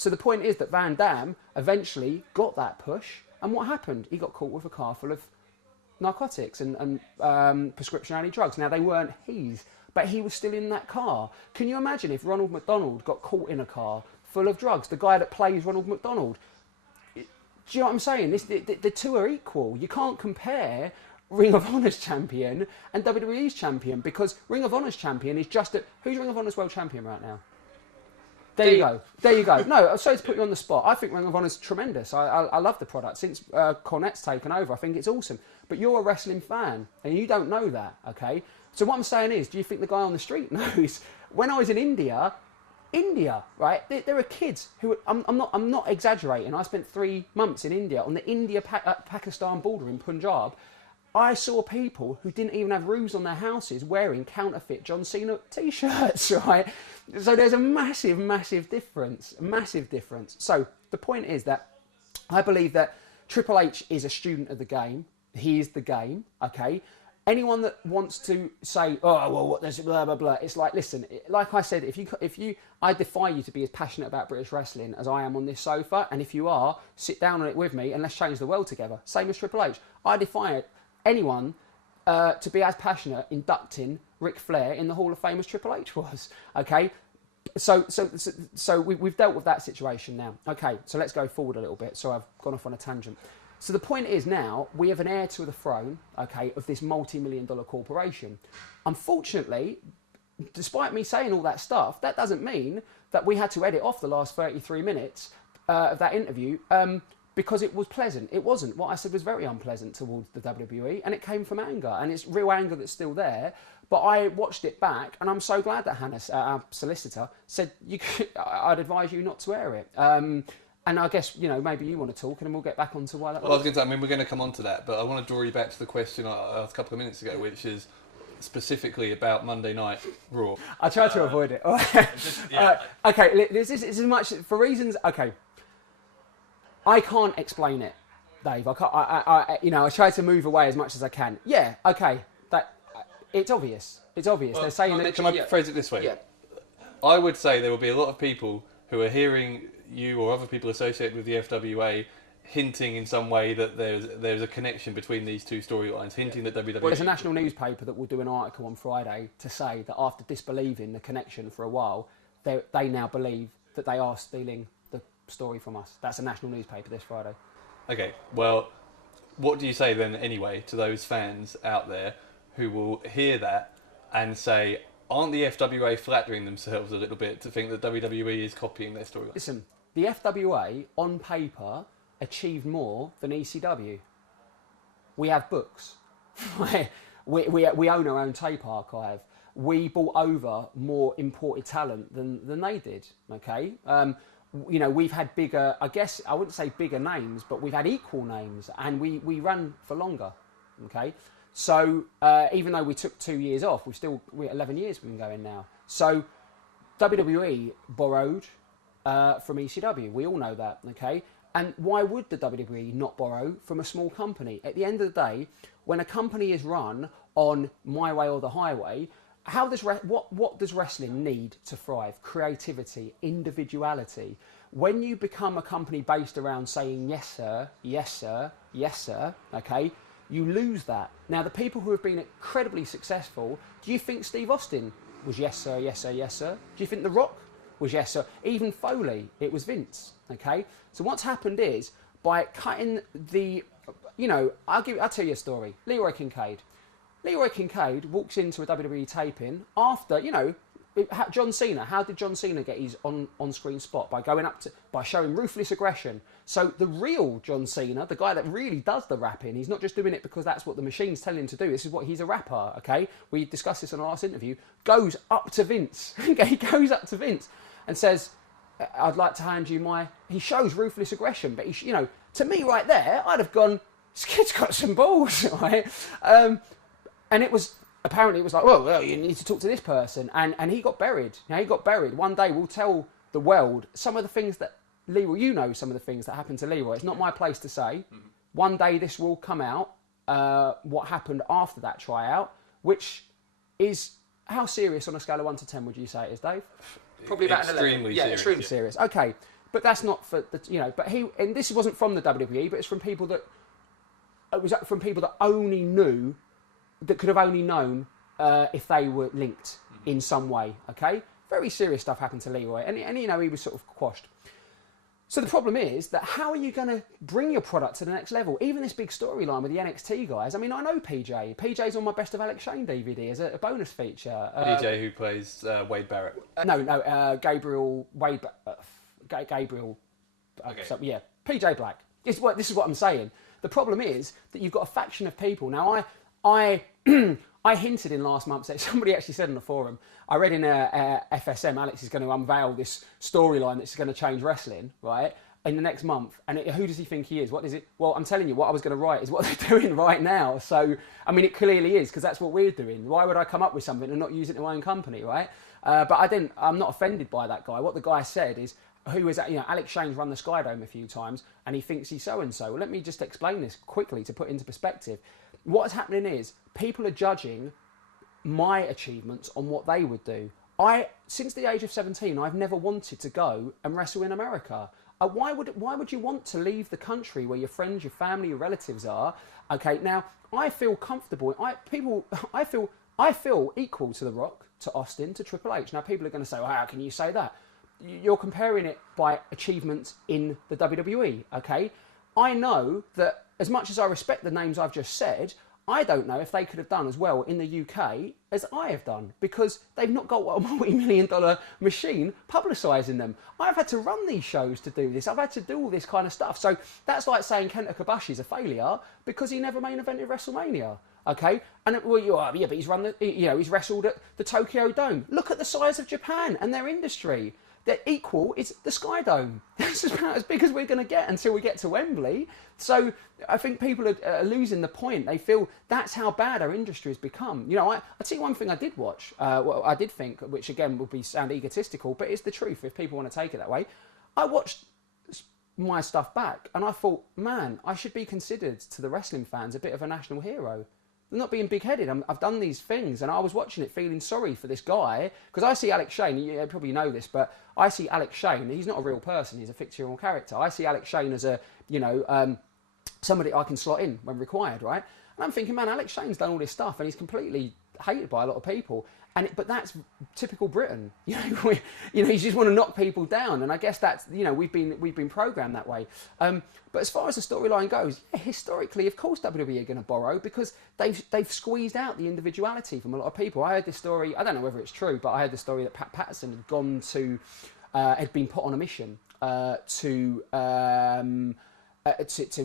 So the point is that Van Damme eventually got that push, and what happened? He got caught with a car full of narcotics and prescription-only drugs. Now, they weren't his, but he was still in that car. Can you imagine if Ronald McDonald got caught in a car full of drugs? The guy that plays Ronald McDonald. Do you know what I'm saying? The two are equal. You can't compare Ring of Honor's champion and WWE's champion, because Ring of Honor's champion is just who's Ring of Honor's world champion right now? There you go. There you go. No, I'm sorry to put you on the spot. I think Ring of Honor's tremendous. I love the product. Since Cornette's taken over, I think it's awesome. But you're a wrestling fan, and you don't know that, okay? So what I'm saying is, do you think the guy on the street knows? When I was in India, right? There are kids who I'm not exaggerating. I spent 3 months in India on the India-Pakistan border in Punjab. I saw people who didn't even have roofs on their houses wearing counterfeit John Cena t-shirts, right? So there's a massive, massive difference. Massive difference. So the point is that I believe that Triple H is a student of the game. He is the game, okay? Anyone that wants to say, oh, well, what, there's blah, blah, blah, it's like, listen, like I said, I defy you to be as passionate about British wrestling as I am on this sofa, and if you are, sit down on it with me and let's change the world together. Same as Triple H. I defy anyone to be as passionate inducting Ric Flair in the Hall of Fame as Triple H was, okay? So we've dealt with that situation now. Okay, so let's go forward a little bit. So I've gone off on a tangent. So the point is now we have an heir to the throne, okay, of this multi-million-dollar corporation. Unfortunately, despite me saying all that stuff, that doesn't mean that we had to edit off the last 33 minutes of that interview because it was pleasant. It wasn't. What I said was very unpleasant towards the WWE, and it came from anger, and it's real anger that's still there. But I watched it back, and I'm so glad that Hannah, our solicitor, said I'd advise you not to air it. And I guess, you know, maybe you want to talk and then we'll get back onto why that was. Well, I was going to say, I mean, we're going to come on to that, but I want to draw you back to the question I asked a couple of minutes ago, which is specifically about Monday Night Raw. I tried to avoid it. Okay, this is as much, for reasons, okay. I can't explain it, Dave. I try to move away as much as I can. Yeah, okay, it's obvious. It's obvious. Well, they're saying that... Can I phrase it this way? Yeah. I would say there will be a lot of people who are hearing you or other people associated with the FWA hinting in some way that there's a connection between these two storylines, hinting that WWE... Well, there's a national newspaper that will do an article on Friday to say that after disbelieving the connection for a while, they now believe that they are stealing the story from us. That's a national newspaper this Friday. Okay, well, what do you say then anyway to those fans out there who will hear that and say, aren't the FWA flattering themselves a little bit to think that WWE is copying their storyline? Listen, the FWA, on paper, achieved more than ECW. We have books. we own our own tape archive. We brought over more imported talent than they did, okay? We've had bigger, I guess, I wouldn't say bigger names, but we've had equal names, and we ran for longer, okay? So, even though we took 2 years off, we're 11 years we've been going now. So, WWE borrowed from ECW. We all know that, okay? And why would the WWE not borrow from a small company? At the end of the day, when a company is run on my way or the highway, what does wrestling need to thrive? Creativity, individuality. When you become a company based around saying yes sir, yes sir, yes sir, okay, you lose that. Now, the people who have been incredibly successful, do you think Steve Austin was yes sir, yes sir, yes sir? Do you think The Rock was yes sir? Even Foley, it was Vince, okay? So what's happened is, by cutting the, I'll tell you a story. Leroy Kincaid. Leroy Kincaid walks into a WWE taping after, John Cena. How did John Cena get his on-screen spot? By showing ruthless aggression. So the real John Cena, the guy that really does the rapping, he's not just doing it because that's what the machine's telling him to do. This is what he's a rapper, okay? We discussed this in our last interview. Goes up to Vince. He goes up to Vince and says, I'd like to hand you my... He shows ruthless aggression, but to me right there, I'd have gone, this kid's got some balls, right? And apparently it was like, well, you need to talk to this person. And he got buried. He got buried. One day we'll tell the world some of the things that Leroy, some of the things that happened to Leroy. It's not my place to say. Mm-hmm. One day this will come out, what happened after that tryout, which is, how serious on a scale of 1 to 10 would you say it is, Dave? Probably about extremely serious. Extremely serious. Okay. but that's not for the, but and this wasn't from the WWE, but it's from people that, only knew, that could have only known if they were linked in some way, okay? Very serious stuff happened to Leroy, and he was sort of quashed. So the problem is that how are you going to bring your product to the next level? Even this big storyline with the NXT guys. I mean, I know PJ. PJ's on my Best of Alex Shane DVD as a bonus feature. PJ, who plays Wade Barrett. Gabriel Wade. Gabriel. Okay. PJ Black. This is what I'm saying. The problem is that you've got a faction of people. Now, I hinted in last month's, somebody actually said in the forum, I read in FSM, Alex is going to unveil this storyline that's going to change wrestling, right, in the next month. And who does he think he is? What is it? Well, I'm telling you, what I was going to write is what they're doing right now. So, I mean, it clearly is, because that's what we're doing. Why would I come up with something and not use it in my own company, right? But I'm not offended by that guy. What the guy said is, Alex Shane's run the Skydome a few times, and he thinks he's so-and-so. Well, let me just explain this quickly to put into perspective. What's happening is, people are judging my achievements on what they would do. Since the age of 17, I've never wanted to go and wrestle in America. Why would you want to leave the country where your friends, your family, your relatives are? Okay, now, I feel comfortable. I feel equal to The Rock, to Austin, to Triple H. Now, people are going to say, well, how can you say that? You're comparing it by achievements in the WWE, okay? I know that as much as I respect the names I've just said, I don't know if they could have done as well in the UK as I have done, because they've not got a multi-million-dollar machine publicising them. I've had to run these shows to do this. I've had to do all this kind of stuff. So that's like saying Kenta Kobushi's a failure because he never main evented WrestleMania. Okay, and but he's run he's wrestled at the Tokyo Dome. Look at the size of Japan and their industry. Their equal is the Sky Dome. That's about as big as we're going to get until we get to Wembley. So I think people are losing the point. They feel that's how bad our industry has become. I'd see one thing I did watch, I did think, which again would sound egotistical, but it's the truth if people want to take it that way. I watched my stuff back and I thought, man, I should be considered to the wrestling fans a bit of a national hero. I'm not being big-headed. I've done these things, and I was watching it feeling sorry for this guy, because I see Alex Shane, you probably know this, but I see Alex Shane, he's not a real person, he's a fictional character. I see Alex Shane as somebody I can slot in when required, right? And I'm thinking, man, Alex Shane's done all this stuff, and he's completely hated by a lot of people. But that's typical Britain. You just want to knock people down, and I guess that's we've been programmed that way. But as far as the storyline goes, historically, of course, WWE are going to borrow because they've squeezed out the individuality from a lot of people. I heard this story. I don't know whether it's true, but I heard the story that Pat Patterson had gone to had been put on a mission to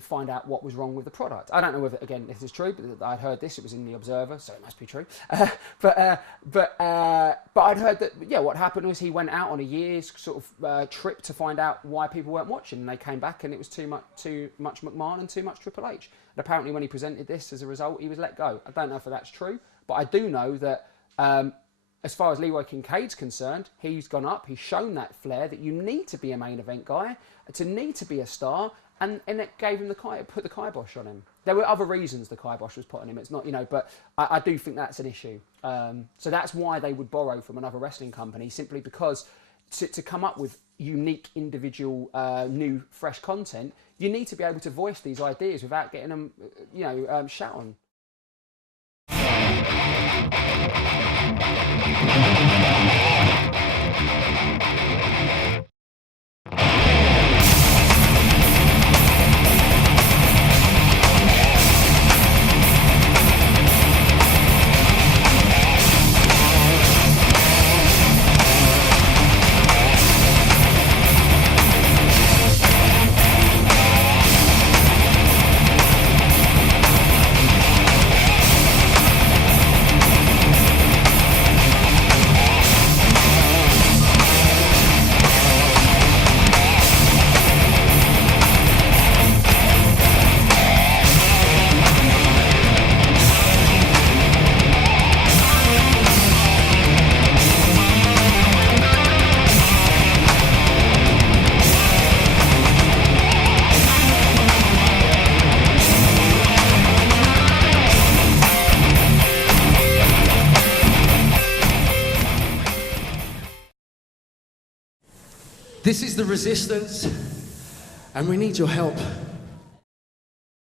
find out what was wrong with the product. I don't know whether, again, this is true, but I'd heard this. It was in the Observer, so it must be true. But I'd heard that, what happened was he went out on a year's sort of trip to find out why people weren't watching, and they came back and it was too much McMahon and too much Triple H. And apparently when he presented this as a result, he was let go. I don't know if that's true, but I do know that as far as Leroy Kincaid's concerned, he's gone up, he's shown that flair that you need to be a main event guy, to need to be a star, and it gave him put the kibosh on him. There were other reasons the kibosh was put on him. It's not, but I do think that's an issue. So that's why they would borrow from another wrestling company, simply because to come up with unique, individual, new, fresh content, you need to be able to voice these ideas without getting them, shout on. This is the resistance, and we need your help.